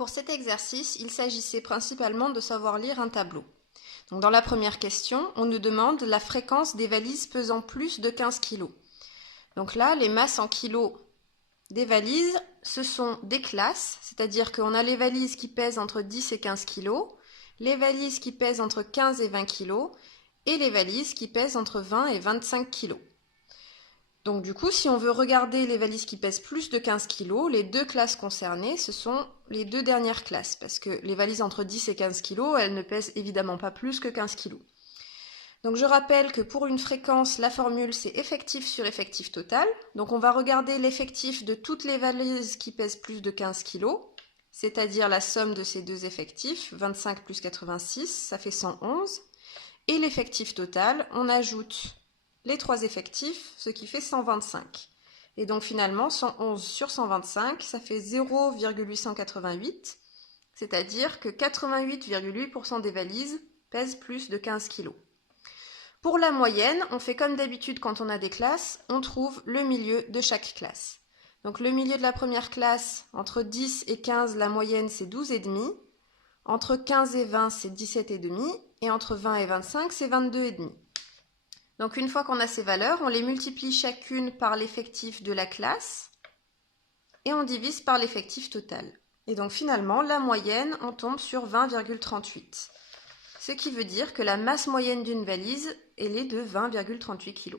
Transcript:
Pour cet exercice, il s'agissait principalement de savoir lire un tableau. Donc dans la première question, on nous demande la fréquence des valises pesant plus de 15 kg. Donc là, les masses en kilos des valises, ce sont des classes, c'est-à-dire qu'on a les valises qui pèsent entre 10 et 15 kg, les valises qui pèsent entre 15 et 20 kg, et les valises qui pèsent entre 20 et 25 kg. Donc du coup, si on veut regarder les valises qui pèsent plus de 15 kg, les deux classes concernées, ce sont les deux dernières classes, parce que les valises entre 10 et 15 kg, elles ne pèsent évidemment pas plus que 15 kg. Donc je rappelle que pour une fréquence, la formule c'est effectif sur effectif total. Donc on va regarder l'effectif de toutes les valises qui pèsent plus de 15 kg, c'est-à-dire la somme de ces deux effectifs, 25 plus 86, ça fait 111. Et l'effectif total, on ajoute les trois effectifs, ce qui fait 125. Et donc finalement, 111 sur 125, ça fait 0,888, c'est-à-dire que 88,8% des valises pèsent plus de 15 kg. Pour la moyenne, on fait comme d'habitude quand on a des classes, on trouve le milieu de chaque classe. Donc le milieu de la première classe, entre 10 et 15, la moyenne c'est 12,5. Entre 15 et 20, c'est 17,5. Et entre 20 et 25, c'est 22,5. Donc une fois qu'on a ces valeurs, on les multiplie chacune par l'effectif de la classe et on divise par l'effectif total. Et donc finalement, la moyenne, on tombe sur 20,38. Ce qui veut dire que la masse moyenne d'une valise, elle est de 20,38 kg.